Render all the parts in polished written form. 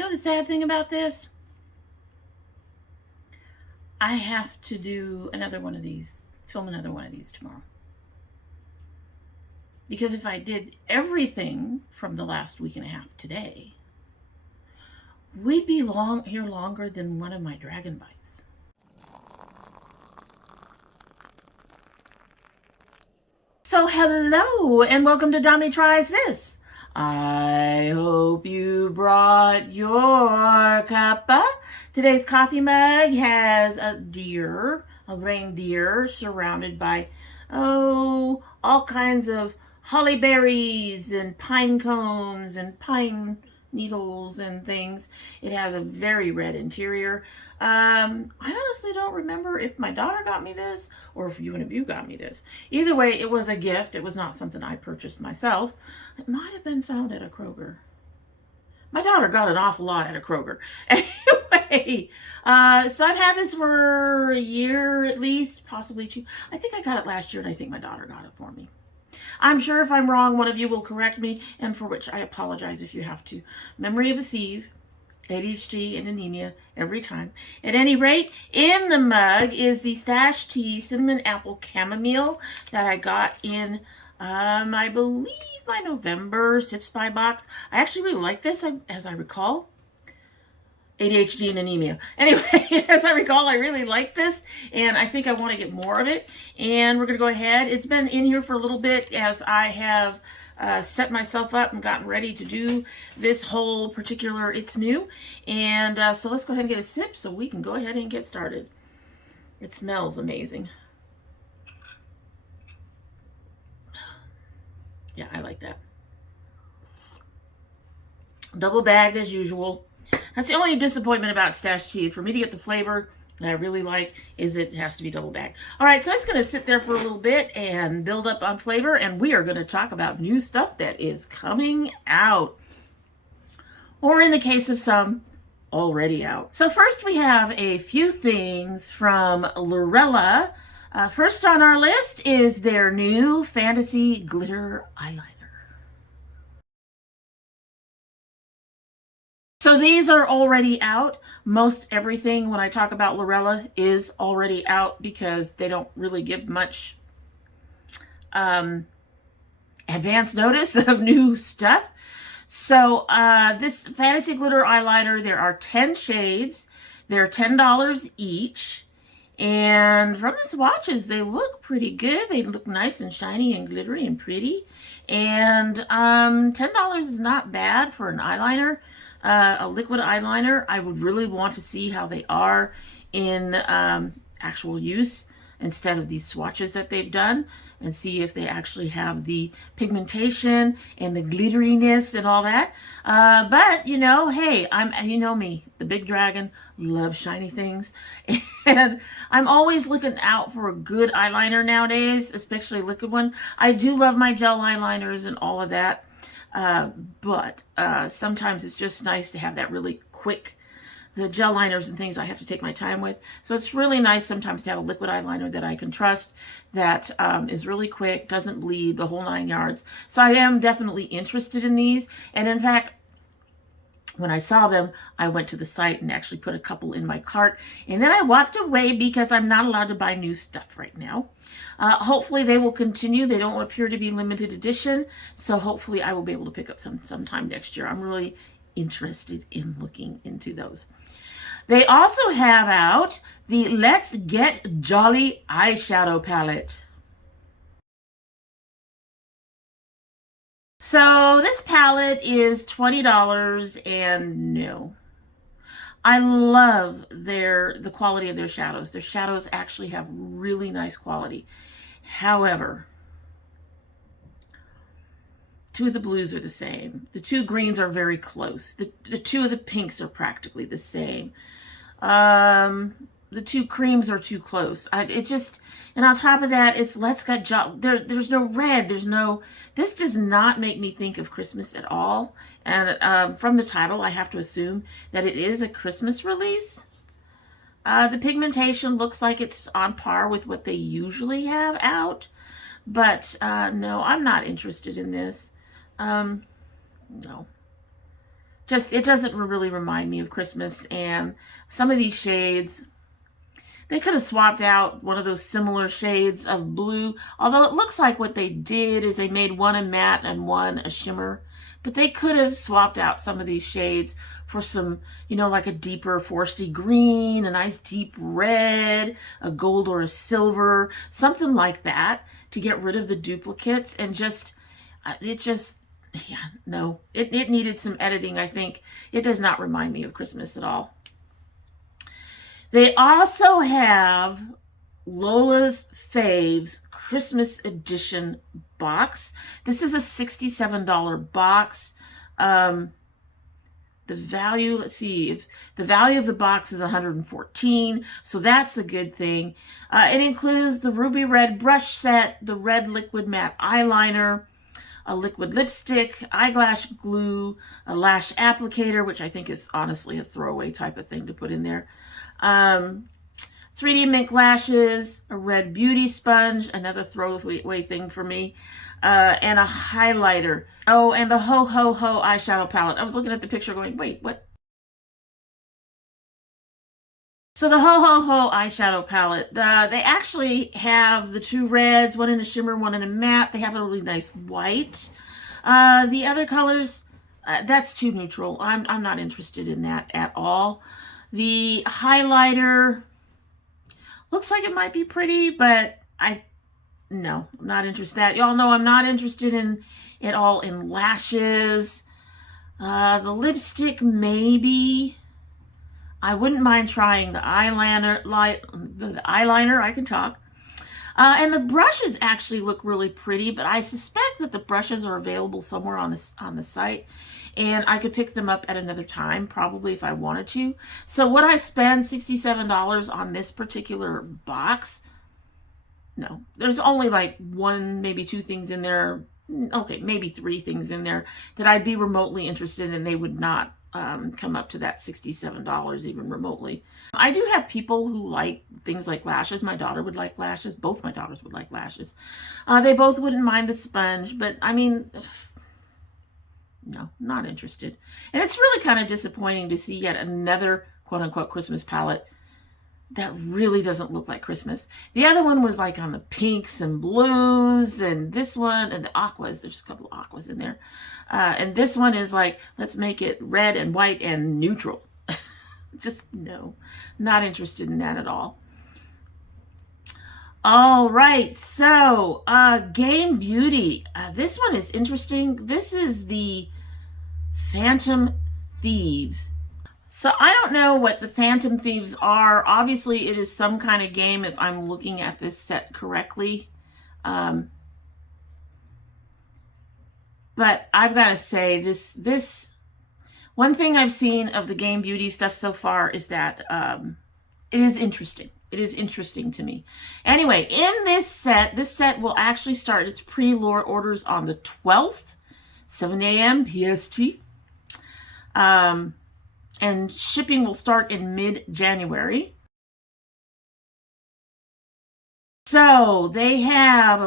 know the sad thing about this? I have to do another one of these, film another one of these tomorrow. Because if I did everything from the last week and a half today, we'd be here longer than one of my dragon bites. So hello and welcome to domytriesthis. I hope you brought your cuppa. Today's coffee mug has a reindeer surrounded by, all kinds of holly berries and pine cones and pine needles and things. It has a very red interior. I honestly don't remember if my daughter got me this or if one of you got me this. Either way, it was a gift. It was not something I purchased myself. It might have been found at a Kroger. My daughter got an awful lot at a Kroger. Anyway, so I've had this for a year at least, possibly two. I think I got it last year and I think my daughter got it for me. I'm sure if I'm wrong, one of you will correct me, and for which I apologize if you have to. Memory of a thief, ADHD, and anemia every time. At any rate, in the mug is the Stash Tea Cinnamon Apple Chamomile that I got in, I believe, my November Sips by box. I actually really like this, as I recall. ADHD and anemia. Anyway, as I recall, I really like this, and I think I want to get more of it. And we're going to go ahead. It's been in here for a little bit as I have set myself up and gotten ready to do this whole particular It's New. And so let's go ahead and get a sip so we can go ahead and get started. It smells amazing. Yeah, I like that. Double bagged as usual. That's the only disappointment about Stash Tea. For me to get the flavor that I really like is it has to be double bagged. All right, so it's going to sit there for a little bit and build up on flavor, and we are going to talk about new stuff that is coming out. Or in the case of some, already out. So first we have a few things from Mirabella. First on our list is their new Fantasy Glitter Eyeliner. So these are already out. Most everything when I talk about Mirabella is already out because they don't really give much advance notice of new stuff. So this Fantasy Glitter Eyeliner, there are 10 shades. They're $10 each. And from the swatches, they look pretty good. They look nice and shiny and glittery and pretty. And $10 is not bad for an eyeliner. A liquid eyeliner. I would really want to see how they are in actual use instead of these swatches that they've done, and see if they actually have the pigmentation and the glitteriness and all that. But you know, hey, you know me, the big dragon, love shiny things, and I'm always looking out for a good eyeliner nowadays, especially a liquid one. I do love my gel eyeliners and all of that. But sometimes it's just nice to have that really quick, the gel liners and things I have to take my time with. So it's really nice sometimes to have a liquid eyeliner that I can trust, that is really quick, doesn't bleed, the whole 9 yards. So I am definitely interested in these. And in fact, when I saw them, I went to the site and actually put a couple in my cart. And then I walked away because I'm not allowed to buy new stuff right now. Hopefully they will continue. They don't appear to be limited edition. So hopefully I will be able to pick up some sometime next year. I'm really interested in looking into those. They also have out the Let's Get Jolly eyeshadow palette. So this palette is $20, and no, I love the quality of their shadows. Their shadows actually have really nice quality. However, two of the blues are the same. The two greens are very close. The two of the pinks are practically the same. The two creams are too close. And on top of that, it's Let's Get Jolly. There's no red. This does not make me think of Christmas at all. And from the title, I have to assume that it is a Christmas release. The pigmentation looks like it's on par with what they usually have out. But no, I'm not interested in this. No. it doesn't really remind me of Christmas. And some of these shades, they could have swapped out one of those similar shades of blue, although it looks like what they did is they made one a matte and one a shimmer. But they could have swapped out some of these shades for some, you know, like a deeper foresty green, a nice deep red, a gold or a silver, something like that, to get rid of the duplicates. And yeah, no, it needed some editing, I think. It does not remind me of Christmas at all. They also have Lola's Faves Christmas Edition box. This is a $67 box. The value, let's see, if the value of the box is $114, so that's a good thing. It includes the ruby red brush set, the red liquid matte eyeliner, a liquid lipstick, eyelash glue, a lash applicator, which I think is honestly a throwaway type of thing to put in there. 3D mink lashes, a red beauty sponge, another throwaway thing for me, and a highlighter. Oh, and the Ho Ho Ho eyeshadow palette. I was looking at the picture going, wait, what? So the Ho Ho Ho eyeshadow palette, they actually have the two reds, one in a shimmer, one in a matte. They have a really nice white. The other colors, that's too neutral. I'm not interested in that at all. The highlighter looks like it might be pretty, but no, I'm not interested. Y'all know I'm not interested in it all in lashes. The lipstick, maybe. I wouldn't mind trying the eyeliner. I can talk. And the brushes actually look really pretty, but I suspect that the brushes are available somewhere on the site, and I could pick them up at another time, probably if I wanted to. So would I spend $67 on this particular box? No. There's only like one, maybe two things in there. Okay, maybe three things in there that I'd be remotely interested in. They would not come up to that $67 even remotely. I do have people who like things like lashes. My daughter would like lashes. Both my daughters would like lashes. They both wouldn't mind the sponge, but I mean, no, not interested. And it's really kind of disappointing to see yet another quote-unquote Christmas palette that really doesn't look like Christmas. The other one was like on the pinks and blues, and this one, and the aquas, there's a couple of aquas in there. And this one is like, let's make it red and white and neutral. Just no, not interested in that at all. All right, so Game Beauty. This one is interesting. This is the Phantom Thieves. So I don't know what the Phantom Thieves are. Obviously, it is some kind of game if I'm looking at this set correctly. But I've got to say, this one thing I've seen of the Game Beauty stuff so far is that it is interesting. It is interesting to me. Anyway, in this set will actually start its pre-orders on the 12th, 7 a.m. PST. And shipping will start in mid-January. So they have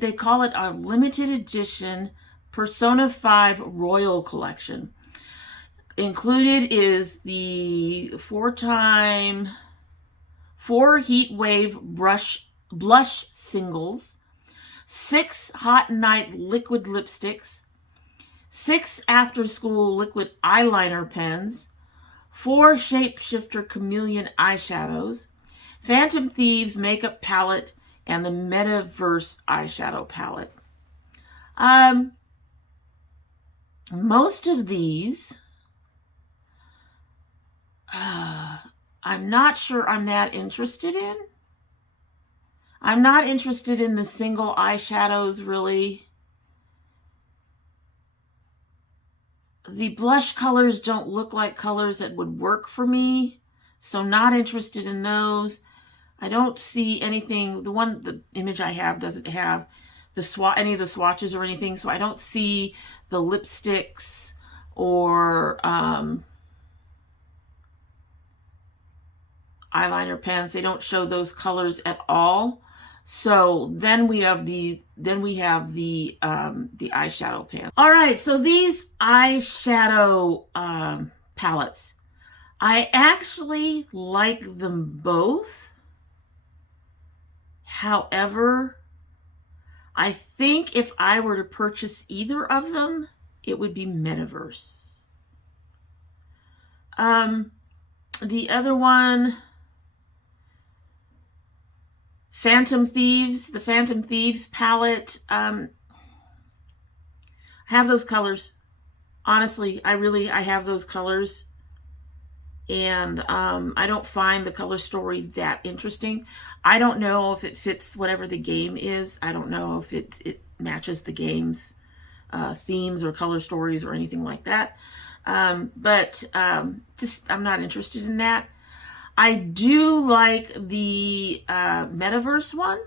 they call it a limited edition Persona 5 Royal Collection. Included is the 4 Heat Wave blush singles, 6 Hot Night liquid lipsticks, 6 After School liquid eyeliner pens, 4 Shapeshifter Chameleon eyeshadows, Phantom Thieves makeup palette, and the Metaverse eyeshadow palette. Most of these, I'm not sure I'm that interested in. I'm not interested in the single eyeshadows, really. The blush colors don't look like colors that would work for me, so not interested in those. I don't see anything. The image I have doesn't have any of the swatches or anything, so I don't see the lipsticks or eyeliner pens. They don't show those colors at all. So then we have the eyeshadow pan. All right, so these eyeshadow palettes, I actually like them both. However, I think if I were to purchase either of them, it would be Metaverse. The other one, Phantom Thieves, the Phantom Thieves palette. I have those colors. Honestly, I have those colors. And I don't find the color story that interesting. I don't know if it fits whatever the game is. I don't know if it matches the game's themes or color stories or anything like that. But just I'm not interested in that. I do like the Metaverse one.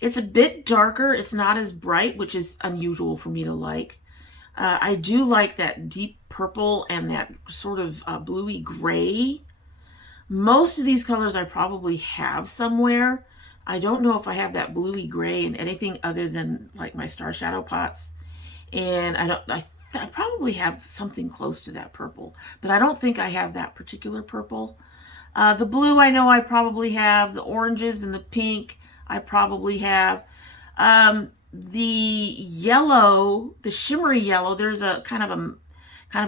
It's a bit darker. It's not as bright, which is unusual for me to like. I do like that deep purple and that sort of bluey gray. Most of these colors I probably have somewhere. I don't know if I have that bluey gray in anything other than like my Star Shadow pots. And I probably have something close to that purple, but I don't think I have that particular purple. The blue I know I probably have. The oranges and the pink I probably have. The yellow, the shimmery yellow, there's a kind of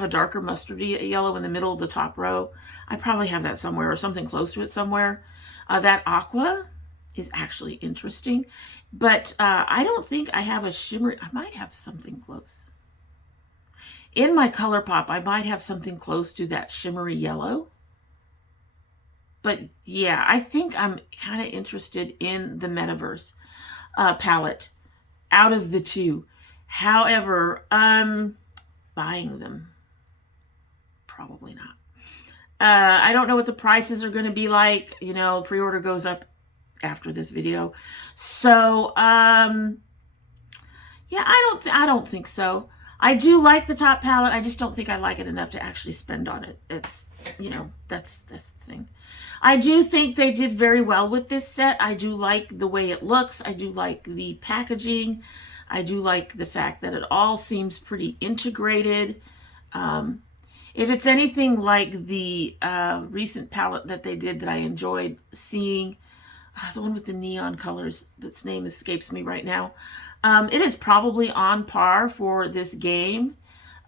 a darker mustardy yellow in the middle of the top row. I probably have that somewhere or something close to it somewhere. That aqua is actually interesting, but I don't think I have a shimmery. I might have something close. In my ColourPop, I might have something close to that shimmery yellow. But yeah, I think I'm kind of interested in the Metaverse palette out of the two. However, buying them, probably not. I don't know what the prices are going to be like. You know, pre-order goes up after this video. So, yeah, I don't think so. I do like the top palette. I just don't think I like it enough to actually spend on it. It's, you know, that's the thing. I do think they did very well with this set. I do like the way it looks. I do like the packaging. I do like the fact that it all seems pretty integrated. If it's anything like the recent palette that they did that I enjoyed seeing, the one with the neon colors, its name escapes me right now. It is probably on par for this game.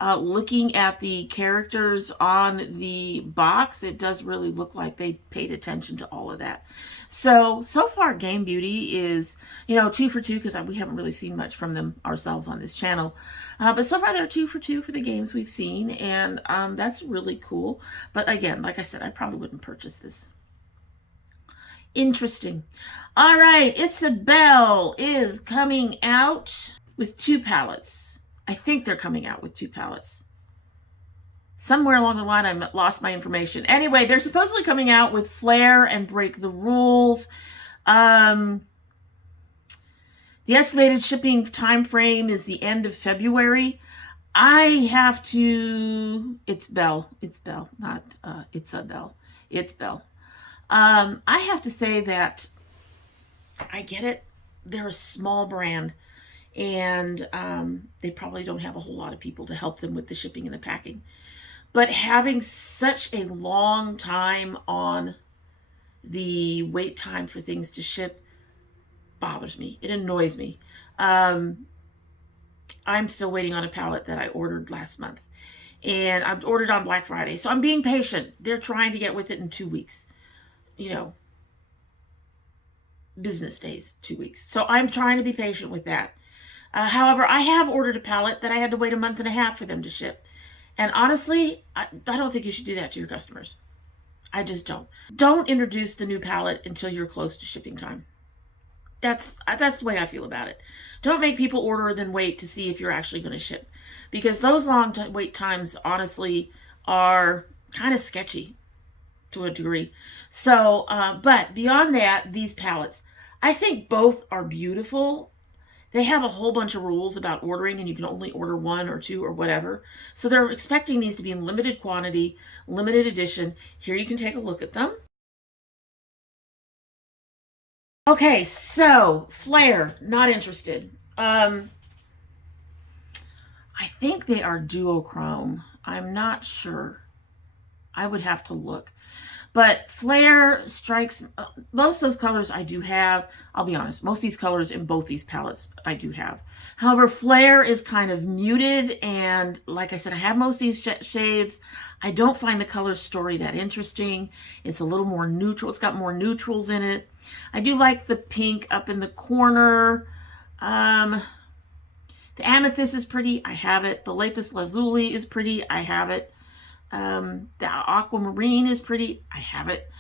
Looking at the characters on the box, it does really look like they paid attention to all of that. So far Game Beauty is, you know, 2 for 2 because we haven't really seen much from them ourselves on this channel. But so far they're 2 for 2 for the games we've seen, and that's really cool. But again, like I said, I probably wouldn't purchase this. Interesting. All right, Itsbel is coming out with 2 palettes. I think they're coming out with 2 palettes. Somewhere along the line, I lost my information. Anyway, they're supposedly coming out with Flare and Break the Rules. The estimated shipping time frame is the end of February. I have to... Itsbel, not Itsbel. Itsbel. I have to say that I get it. They're a small brand, and they probably don't have a whole lot of people to help them with the shipping and the packing. But having such a long time on the wait time for things to ship bothers me. It annoys me. I'm still waiting on a palette that I ordered last month, and I've ordered on Black Friday. So I'm being patient. They're trying to get with it in 2 weeks. You know, business days, 2 weeks. So I'm trying to be patient with that. However, I have ordered a palette that I had to wait a month and a half for them to ship. And honestly, I don't think you should do that to your customers. I just don't. Don't introduce the new palette until you're close to shipping time. That's the way I feel about it. Don't make people order and then wait to see if you're actually going to ship. Because those long wait times, honestly, are kind of sketchy to a degree. So, but beyond that, these palettes, I think both are beautiful. They have a whole bunch of rules about ordering, and you can only order 1 or 2 or whatever. So they're expecting these to be in limited quantity, limited edition. Here you can take a look at them. Okay, so Flare, not interested. I think they are duochrome. I'm not sure. I would have to look. But Flare strikes, most of those colors I do have. I'll be honest, most of these colors in both these palettes I do have. However, Flare is kind of muted, and like I said, I have most of these shades. I don't find the color story that interesting. It's a little more neutral. It's got more neutrals in it. I do like the pink up in the corner. The amethyst is pretty. I have it. The lapis lazuli is pretty. I have it. The aquamarine is pretty. I have it.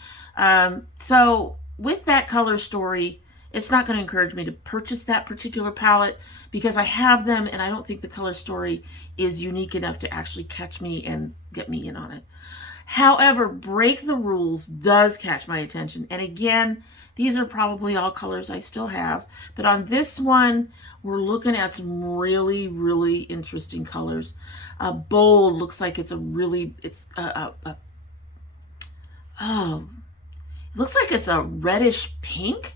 So with that color story, it's not going to encourage me to purchase that particular palette because I have them and I don't think the color story is unique enough to actually catch me and get me in on it. However, Break the Rules does catch my attention. And again, these are probably all colors I still have. But on this one, we're looking at some really, really interesting colors. Bold looks like it's a really, it looks like it's a reddish pink.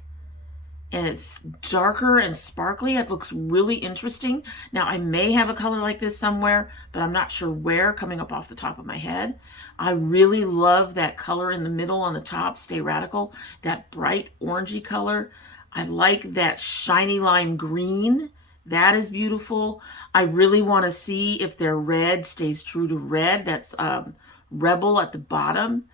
And it's darker and sparkly. It looks really interesting. Now, I may have a color like this somewhere, but I'm not sure where, coming up off the top of my head. I really love that color in the middle on the top, Stay Radical, that bright orangey color. I like that shiny lime green. That is beautiful. I really want to see if their red stays true to red. That's Rebel at the bottom.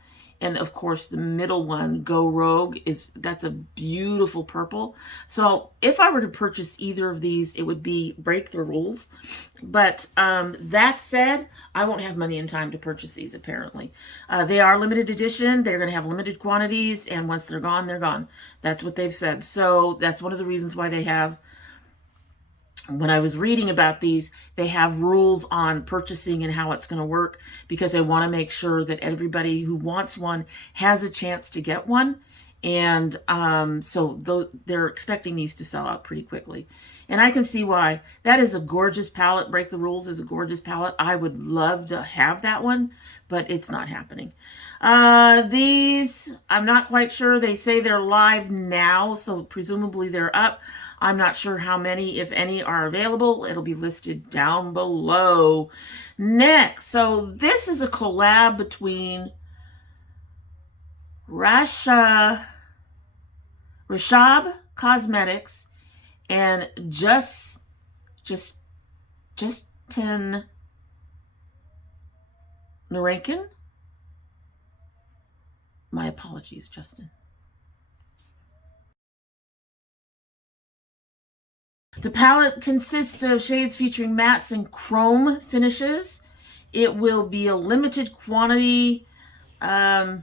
And of course, the middle one, Go Rogue, that's a beautiful purple. So if I were to purchase either of these, it would be Break the Rules. But that said, I won't have money and time to purchase these, apparently. They are limited edition. They're going to have limited quantities. And once they're gone, they're gone. That's what they've said. So that's one of the reasons why they have, when I was reading about these, they have rules on purchasing and how it's going to work because they want to make sure that everybody who wants one has a chance to get one. And so they're expecting these to sell out pretty quickly. And I can see why. That is a gorgeous palette. Break the Rules is a gorgeous palette. I would love to have that one, but it's not happening. These, I'm not quite sure. They say they're live now, so presumably they're up. I'm not sure how many, if any, are available. It'll be listed down below. Next, so this is a collab between Rashab Cosmetics and JustAnne Xmas. My apologies, Justin. The palette consists of shades featuring mattes and chrome finishes. It will be a limited quantity. Apparently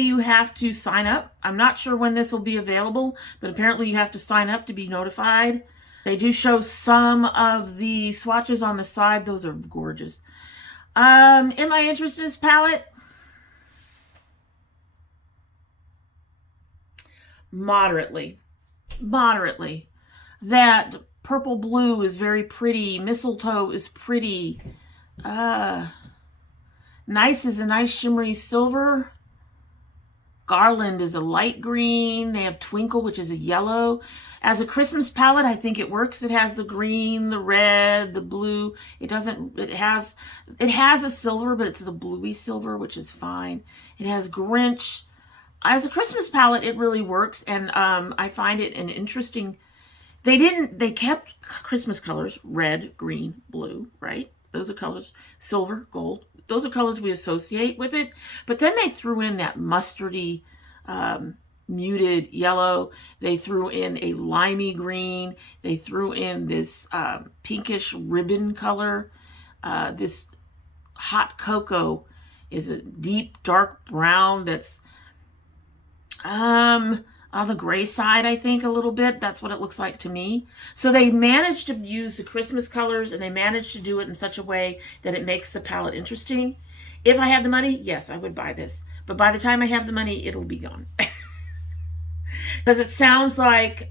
you have to sign up. I'm not sure when this will be available, but apparently you have to sign up to be notified. They do show some of the swatches on the side. Those are gorgeous. Am I interested in this palette? Moderately. That purple blue is very pretty. Mistletoe is pretty. Nice is a nice shimmery silver. Garland is a light green. They have Twinkle, which is a yellow. As a Christmas palette, I think it works. It has the green, the red, the blue. It has a silver, but it's a bluey silver, which is fine. It has Grinch. As a Christmas palette, it really works, and I find it an interesting. They kept Christmas colors: red, green, blue. Right? Those are colors. Silver, gold. Those are colors we associate with it. But then they threw in that mustardy, muted yellow. They threw in a limey green. They threw in this pinkish ribbon color. This hot cocoa is a deep dark brown that's on the gray side, I think, a little bit. That's what it looks like to me. So they managed to use the Christmas colors, and they managed to do it in such a way that it makes the palette interesting. If I had the money, yes, I would buy this. But by the time I have the money, it'll be gone. Because it sounds like,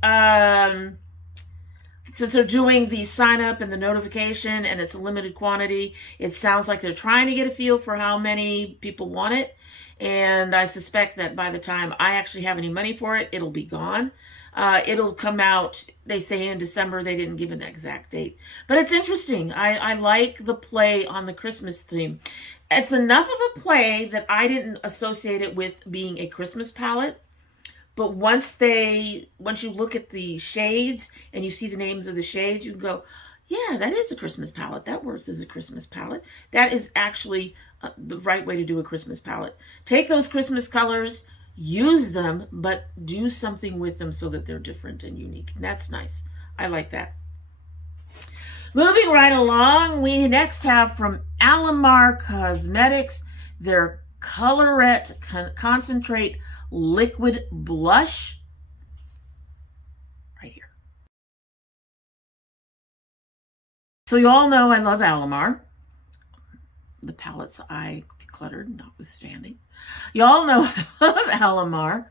since they're doing the sign up and the notification and it's a limited quantity, it sounds like they're trying to get a feel for how many people want it. And I suspect that by the time I actually have any money for it, it'll be gone. It'll come out, they say in December. They didn't give an exact date. But it's interesting. I like the play on the Christmas theme. It's enough of a play that I didn't associate it with being a Christmas palette. But once you look at the shades and you see the names of the shades, you can go, yeah, that is a Christmas palette. That works as a Christmas palette. That is actually the right way to do a Christmas palette. Take those Christmas colors, use them, but do something with them so that they're different and unique. And that's nice. I like that. Moving right along, we next have from Alamar Cosmetics their Colorette Concentrate Liquid Blush. Right here. So you all know I love Alamar. The palettes I decluttered notwithstanding. Y'all know I love Alamar.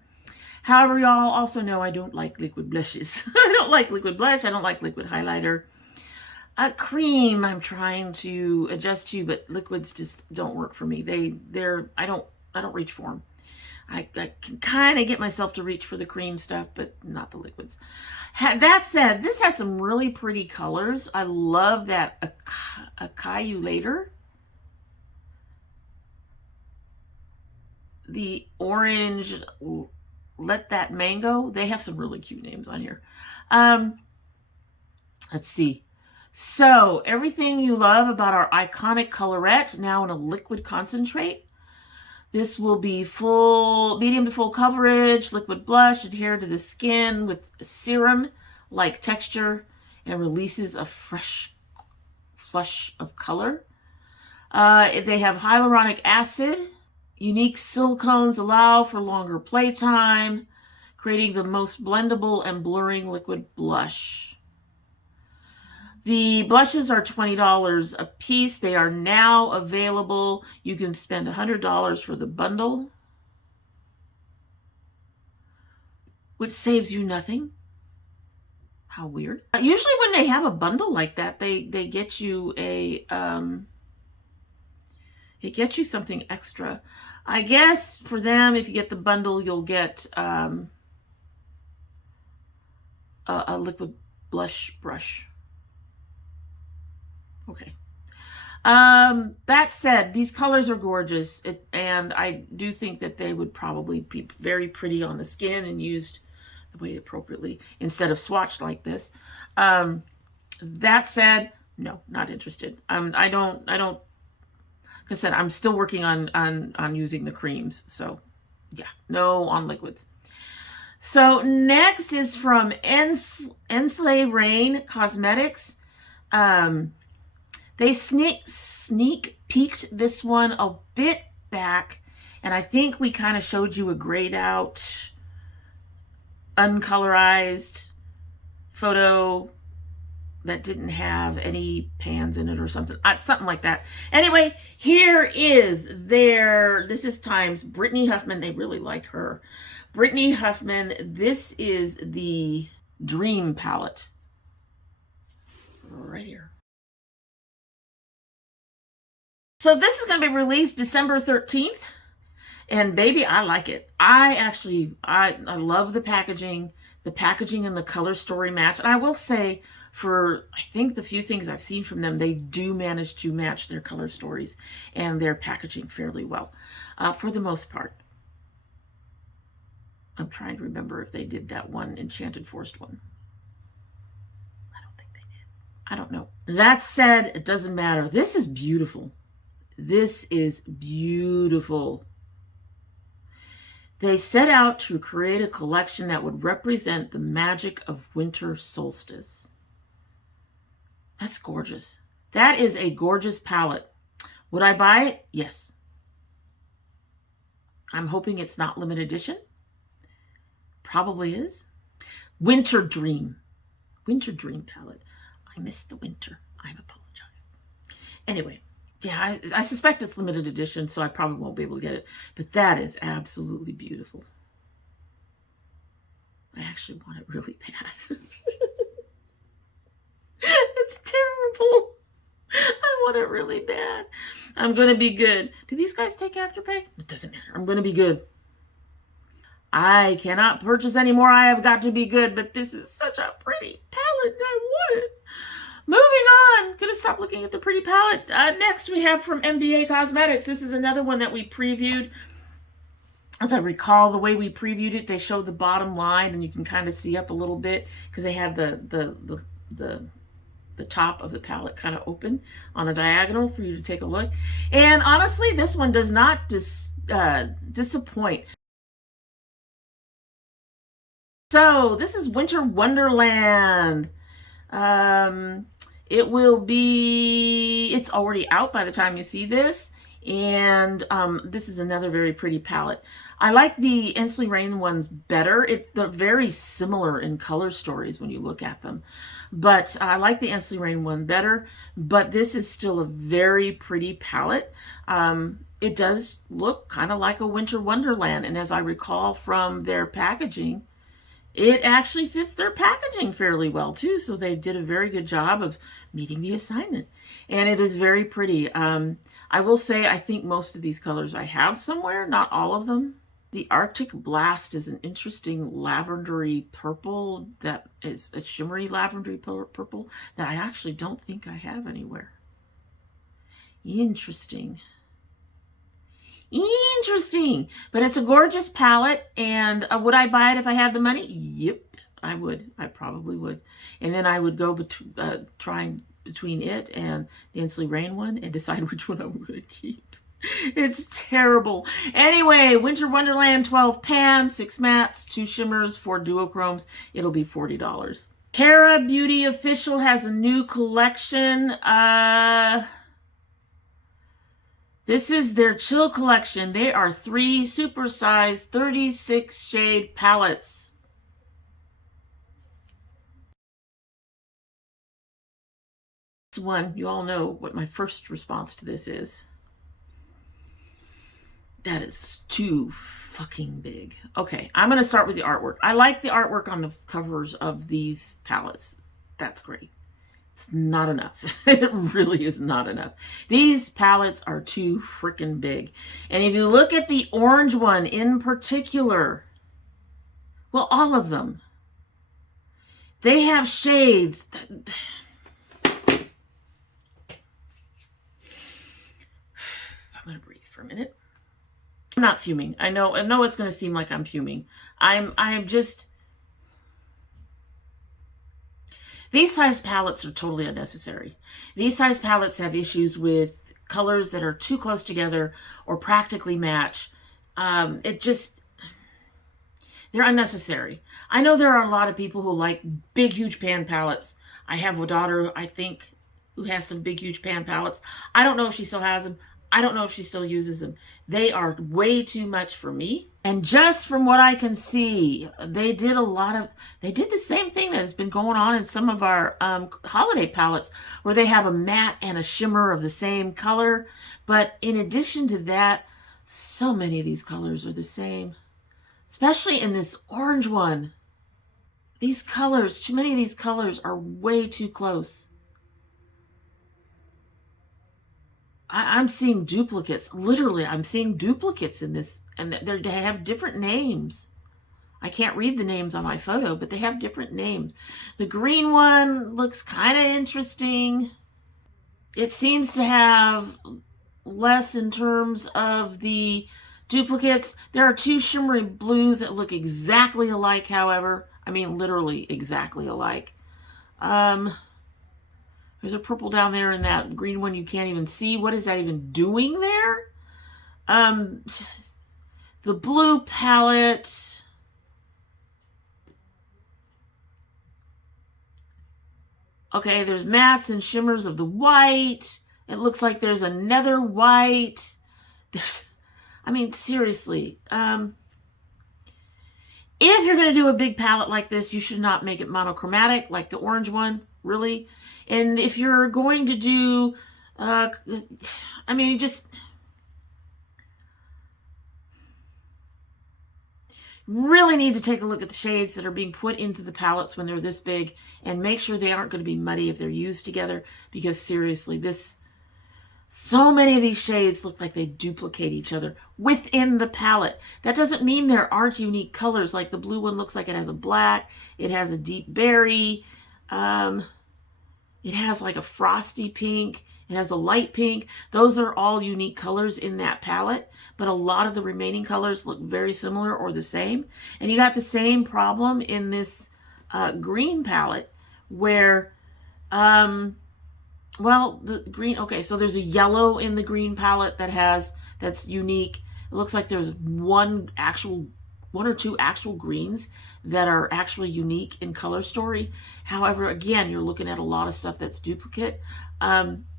However, y'all also know I don't like liquid blushes. I don't like liquid blush. I don't like liquid highlighter. Cream I'm trying to adjust to, but liquids just don't work for me. I don't reach for them. I can kind of get myself to reach for the cream stuff, but not the liquids. That said, this has some really pretty colors. I love that Acai later. The orange, let that mango. They have some really cute names on here. Let's see. So everything you love about our iconic colorette now in a liquid concentrate. This will be medium to full coverage, liquid blush, adhere to the skin with serum-like texture and releases a fresh flush of color. They have hyaluronic acid. Unique silicones allow for longer playtime, creating the most blendable and blurring liquid blush. The blushes are $20 a piece. They are now available. You can spend $100 for the bundle, which saves you nothing. How weird. Usually when they have a bundle like that, they get you it gets you something extra. I guess for them, if you get the bundle, you'll get a liquid blush brush. Okay. That said, these colors are gorgeous, and I do think that they would probably be very pretty on the skin and used the way appropriately instead of swatched like this. That said, no, not interested. I don't. Like I said, I'm still working on using the creams, so yeah, no on liquids. So next is from Ensley Rain Cosmetics. They sneak peeked this one a bit back, and I think we kind of showed you a grayed out, uncolorized photo that didn't have any pans in it or something like that. Anyway, here is this is times Brittany Huffman. They really like her. Brittany Huffman, this is the Dream palette. Right here. So this is going to be released December 13th. And baby, I like it. I love the packaging. The packaging and the color story match. And I will say, for I think the few things I've seen from them, they do manage to match their color stories and their packaging fairly well, for the most part. I'm trying to remember if they did that one Enchanted Forest one. I don't think they did. I don't know. That said, it doesn't matter. This is beautiful. This is beautiful. They set out to create a collection that would represent the magic of winter solstice. That's gorgeous. That is a gorgeous palette. Would I buy it? Yes. I'm hoping it's not limited edition. Probably is. Winter Dream. Winter Dream palette. I missed the winter. I apologize. Anyway. Yeah, I suspect it's limited edition, so I probably won't be able to get it. But that is absolutely beautiful. I actually want it really bad. It's terrible. I want it really bad. I'm going to be good. Do these guys take Afterpay? It doesn't matter. I'm going to be good. I cannot purchase anymore. I have got to be good, but this is such a pretty palette. I want it. Moving on. Gonna stop looking at the pretty palette. Next we have from MBA Cosmetics. This is another one that we previewed. As I recall, the way we previewed it, they showed the bottom line, and you can kind of see up a little bit because they had the top of the palette kind of open on a diagonal for you to take a look. And honestly, this one does not disappoint. So this is Winter Wonderland. It will be, it's already out by the time you see this. And this is another very pretty palette. I like the Ensley Rain ones better. They're very similar in color stories when you look at them. But I like the Ensley Rain one better. But this is still a very pretty palette. It does look kind of like a Winter Wonderland. And as I recall from their packaging, it actually fits their packaging fairly well too. So they did a very good job of meeting the assignment. And it is very pretty. I will say I think most of these colors I have somewhere, not all of them. The Arctic Blast is an interesting lavendery purple that is a shimmery lavendery purple that I actually don't think I have anywhere. Interesting. Interesting. But it's a gorgeous palette, and would I buy it if I had the money? Yep, I would. I probably would. And then I would go trying between it and the Ensley Rain one and decide which one I'm going to keep. It's terrible. Anyway, Winter Wonderland, 12 pans, 6 mattes, 2 shimmers, 4 duochromes. It'll be $40. Cara Beauty Official has a new collection. This is their Chill collection. They are 3 supersized 36 shade palettes. This one, you all know what my first response to this is. That is too fucking big. Okay, I'm going to start with the artwork. I like the artwork on the covers of these palettes. That's great. It's not enough. It really is not enough. These palettes are too freaking big. And if you look at the orange one in particular, well, all of them, they have shades that... I'm going to breathe for a minute. I'm not fuming. I know it's going to seem like I'm fuming. I'm just... These size palettes are totally unnecessary. These size palettes have issues with colors that are too close together or practically match. They're unnecessary. I know there are a lot of people who like big, huge pan palettes. I have a daughter, I think, who has some big, huge pan palettes. I don't know if she still has them. I don't know if she still uses them. They are way too much for me. And just from what I can see, they did the same thing that has been going on in some of our holiday palettes, where they have a matte and a shimmer of the same color. But in addition to that, so many of these colors are the same, especially in this orange one. These colors, too many of these colors are way too close. I'm seeing duplicates. Literally, I'm seeing duplicates in this, and they have different names. I can't read the names on my photo, but they have different names. The green one looks kind of interesting. It seems to have less in terms of the duplicates. There are 2 shimmery blues that look exactly alike, however. I mean, literally exactly alike. There's a purple down there, and that green one you can't even see. What is that even doing there? The blue palette. Okay, there's mattes and shimmers of the white. It looks like there's another white. I mean, seriously. If you're going to do a big palette like this, you should not make it monochromatic like the orange one, really. And if you're going to do, Really need to take a look at the shades that are being put into the palettes when they're this big and make sure they aren't going to be muddy if they're used together, because seriously, so many of these shades look like they duplicate each other within the palette. That doesn't mean there aren't unique colors. Like the blue one looks like it has a black, it has a deep berry, it has like a frosty pink, it has a light pink. Those are all unique colors in that palette, but a lot of the remaining colors look very similar or the same. And you got the same problem in this green palette where, well, the green, okay, so there's a yellow in the green palette that's unique. It looks like there's one or two actual greens that are actually unique in color story. However, again, you're looking at a lot of stuff that's duplicate.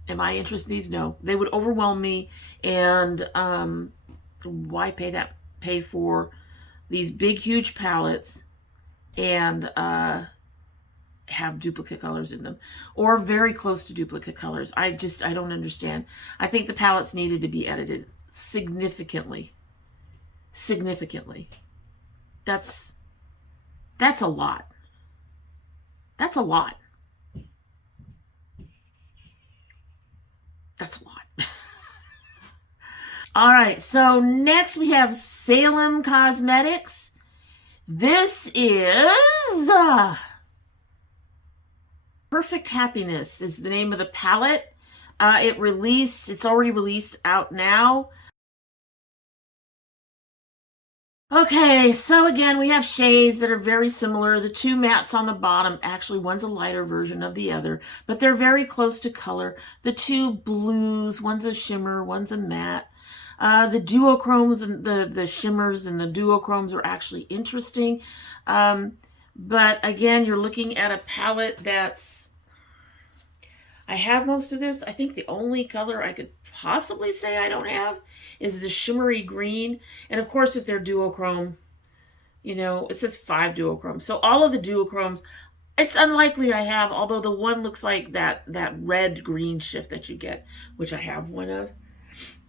Am I interested in these? No. They would overwhelm me, and why pay for these big, huge palettes and have duplicate colors in them, or very close to duplicate colors? I don't understand. I think the palettes needed to be edited significantly. That's a lot. That's a lot. That's a lot. All right, so next we have Salem Cosmetics. This is Perfect Happiness is the name of the palette. It's already released out now. Okay, so again, we have shades that are very similar. The two mattes on the bottom, actually one's a lighter version of the other, but they're very close to color. The two blues, one's a shimmer, one's a matte. The duochromes and the shimmers and the duochromes are actually interesting. But again, you're looking at a palette that's, I have most of this. I think the only color I could possibly say I don't have is the shimmery green. And of course, if they're duochrome, you know, it says 5 duochromes. So all of the duochromes, it's unlikely I have, although the one looks like that red-green shift that you get, which I have one of.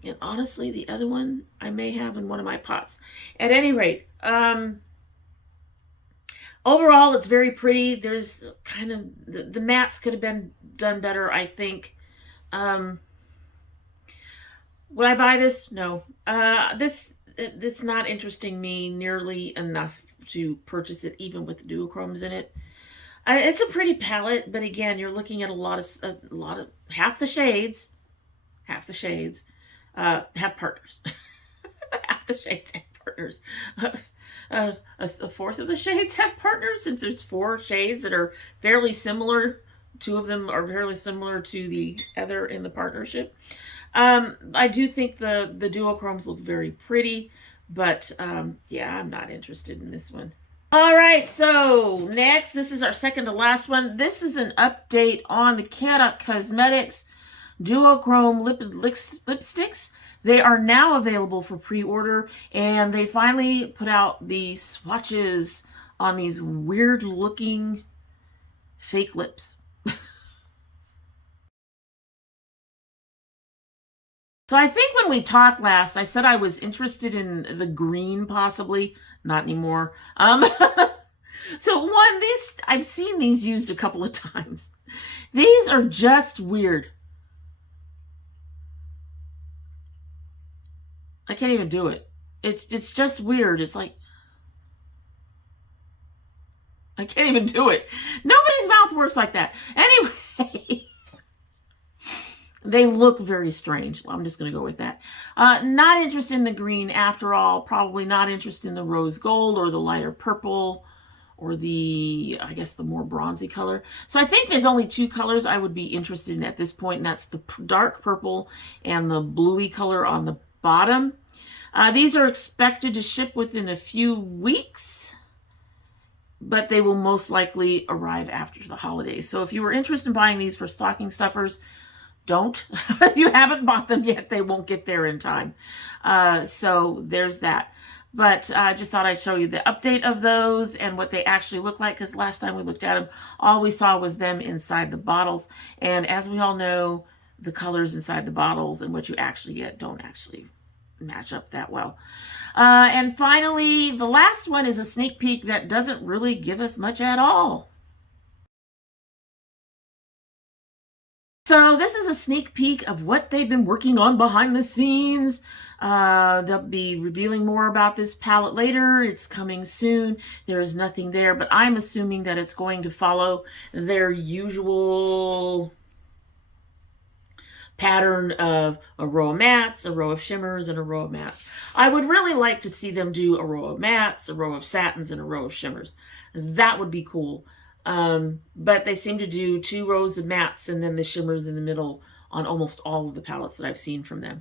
And honestly, the other one I may have in one of my pots. At any rate, overall, it's very pretty. There's kind of, the mattes could have been done better, I think. Would I buy this? No. This not interesting me nearly enough to purchase it, even with the duochromes in it. It's a pretty palette, but again, you're looking at a lot of half the shades have partners. Half the shades have partners. A fourth of the shades have partners, since there's 4 shades that are fairly similar. 2 of them are fairly similar to the other in the partnership. I do think the duochromes look very pretty, but yeah, I'm not interested in this one. All right, so next, this is our second to last one. This is an update on the Posh Cosmetics duochrome lipsticks. They are now available for pre-order, and they finally put out the swatches on these weird looking fake lips. So I think when we talked last, I said I was interested in the green, possibly. Not anymore. So I've seen these used a couple of times. These are just weird. I can't even do it. It's just weird. It's like, I can't even do it. Nobody's mouth works like that. Anyway. They look very strange. I'm just going to go with that. Not interested in the green after all. Probably not interested in the rose gold or the lighter purple or the, I guess, the more bronzy color. So I think there's only 2 colors I would be interested in at this point, and that's the dark purple and the bluey color on the bottom. These are expected to ship within a few weeks, but they will most likely arrive after the holidays. So if you were interested in buying these for stocking stuffers, don't. If you haven't bought them yet, they won't get there in time. So there's that. But I just thought I'd show you the update of those and what they actually look like, because last time we looked at them, all we saw was them inside the bottles. And as we all know, the colors inside the bottles and what you actually get don't actually match up that well. And finally, the last one is a sneak peek that doesn't really give us much at all. So this is a sneak peek of what they've been working on behind the scenes. They'll be revealing more about this palette later. It's coming soon. There is nothing there, but I'm assuming that it's going to follow their usual pattern of a row of mattes, a row of shimmers, and a row of mattes. I would really like to see them do a row of mattes, a row of satins, and a row of shimmers. That would be cool. But they seem to do 2 rows of mattes and then the shimmers in the middle on almost all of the palettes that I've seen from them.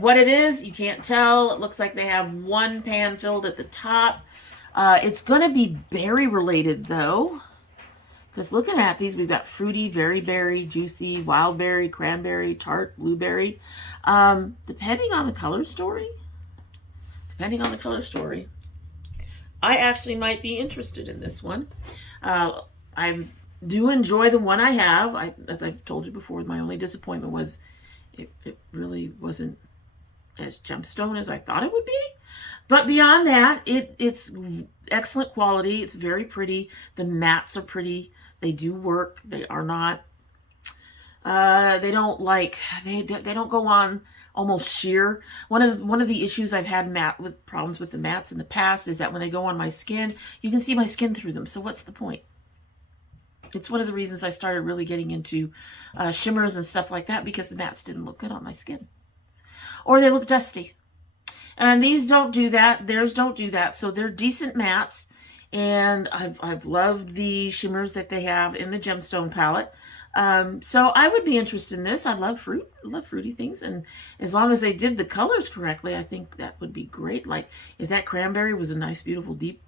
What it is, you can't tell. It looks like they have 1 pan filled at the top. It's going to be berry related though, because looking at these, we've got fruity, very berry, juicy, wild berry, cranberry, tart, blueberry. Depending on the color story, I actually might be interested in this one. I do enjoy the one I have. As I've told you before, my only disappointment was it really wasn't as gemstone as I thought it would be. But beyond that, it's excellent quality. It's very pretty. The mattes are pretty. They do work. They are not, they don't go on almost sheer. One of the issues I've had with problems with the mattes in the past is that when they go on my skin, you can see my skin through them. So what's the point? It's one of the reasons I started really getting into shimmers and stuff like that, because the mattes didn't look good on my skin. Or they look dusty. And these don't do that. Theirs don't do that. So they're decent mattes. And I've loved the shimmers that they have in the gemstone palette. So I would be interested in this. I love fruit. I love fruity things. And as long as they did the colors correctly, I think that would be great. Like if that cranberry was a nice, beautiful, deep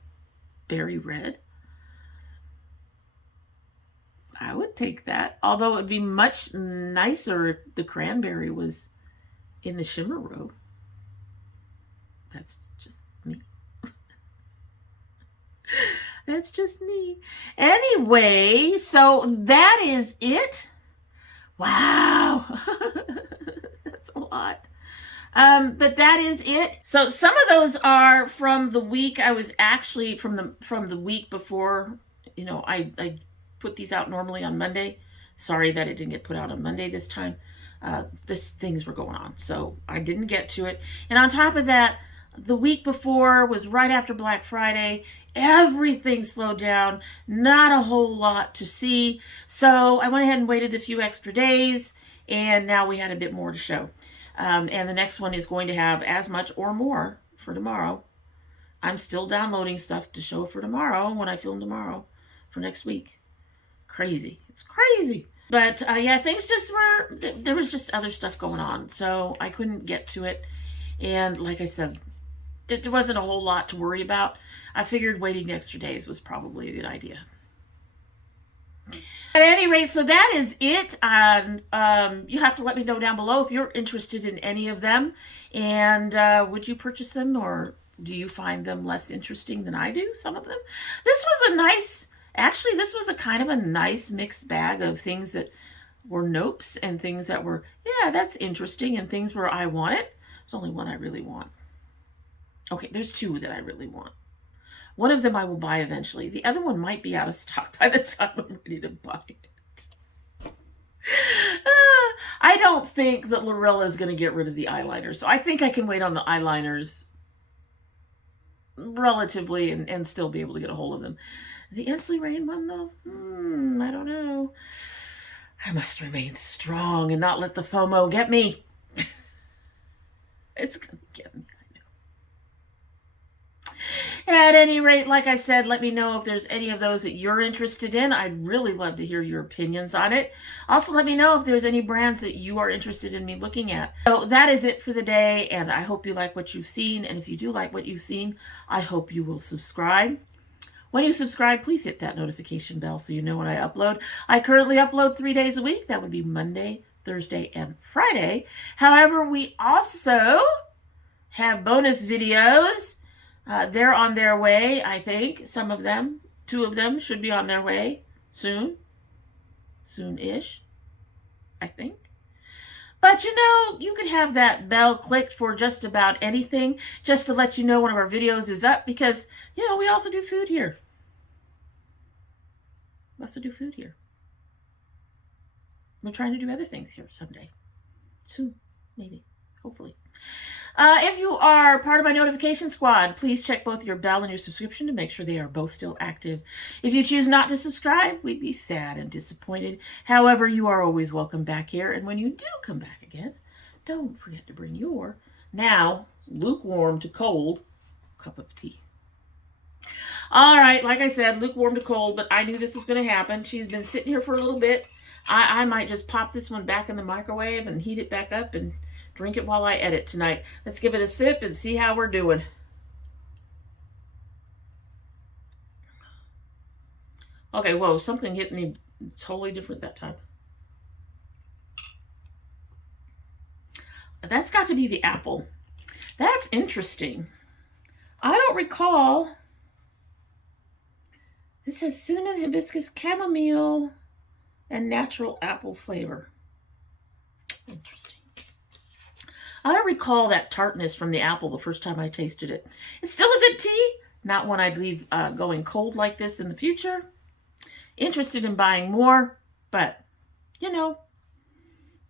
berry red, I would take that. Although it would be much nicer if the cranberry was in the shimmer row. That's just me. That's just me. Anyway, so that is it. Wow. That's a lot. But that is it. So some of those are from the week I was actually from the week before, you know, I put these out normally on Monday. Sorry that it didn't get put out on Monday this time. Things were going on, so I didn't get to it. And on top of that, the week before was right after Black Friday. Everything slowed down. Not a whole lot to see. So I went ahead and waited a few extra days, and now we had a bit more to show. And the next one is going to have as much or more for tomorrow. I'm still downloading stuff to show for tomorrow when I film tomorrow for next week. Crazy. It's crazy. But yeah, things just were, there was just other stuff going on, so I couldn't get to it. And like I said, there wasn't a whole lot to worry about. I figured waiting the extra days was probably a good idea. At any rate, so that is it. You have to let me know down below if you're interested in any of them. And would you purchase them, or do you find them less interesting than I do, some of them? This was a nice... Actually, this was a kind of a nice mixed bag of things that were nopes and things that were, yeah, that's interesting, and things where I want it. There's only one I really want. Okay, there's 2 that I really want. One of them I will buy eventually. The other one might be out of stock by the time I'm ready to buy it. I don't think that Lorella is going to get rid of the eyeliner, so I think I can wait on the eyeliners relatively and still be able to get a hold of them. The Ensley Rain one, though, I don't know. I must remain strong and not let the FOMO get me. It's going to get me, I know. At any rate, like I said, let me know if there's any of those that you're interested in. I'd really love to hear your opinions on it. Also, let me know if there's any brands that you are interested in me looking at. So that is it for the day, and I hope you like what you've seen. And if you do like what you've seen, I hope you will subscribe. When you subscribe, please hit that notification bell so you know when I upload. I currently upload 3 days a week. That would be Monday, Thursday, and Friday. However, we also have bonus videos. They're on their way, I think. Some of them, 2 of them should be on their way soon. Soon-ish, I think. But you know, you could have that bell clicked for just about anything, just to let you know one of our videos is up, because, you know, we also do food here. We also do food here. We're trying to do other things here someday. Soon, maybe, hopefully. If you are part of my notification squad, please check both your bell and your subscription to make sure they are both still active. If you choose not to subscribe, we'd be sad and disappointed. However, you are always welcome back here. And when you do come back again, don't forget to bring your now lukewarm to cold cup of tea. All right, like I said, lukewarm to cold, but I knew this was going to happen. She's been sitting here for a little bit. I might just pop this one back in the microwave and heat it back up and drink it while I edit tonight. Let's give it a sip and see how we're doing. Okay, whoa, something hit me totally different that time. That's got to be the apple. That's interesting. I don't recall. This has cinnamon, hibiscus, chamomile, and natural apple flavor. Interesting. I don't recall that tartness from the apple the first time I tasted it. It's still a good tea. Not one I'd leave going cold like this in the future. Interested in buying more, but, you know,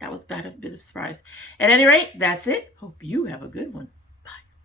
that was a bit of a surprise. At any rate, that's it. Hope you have a good one.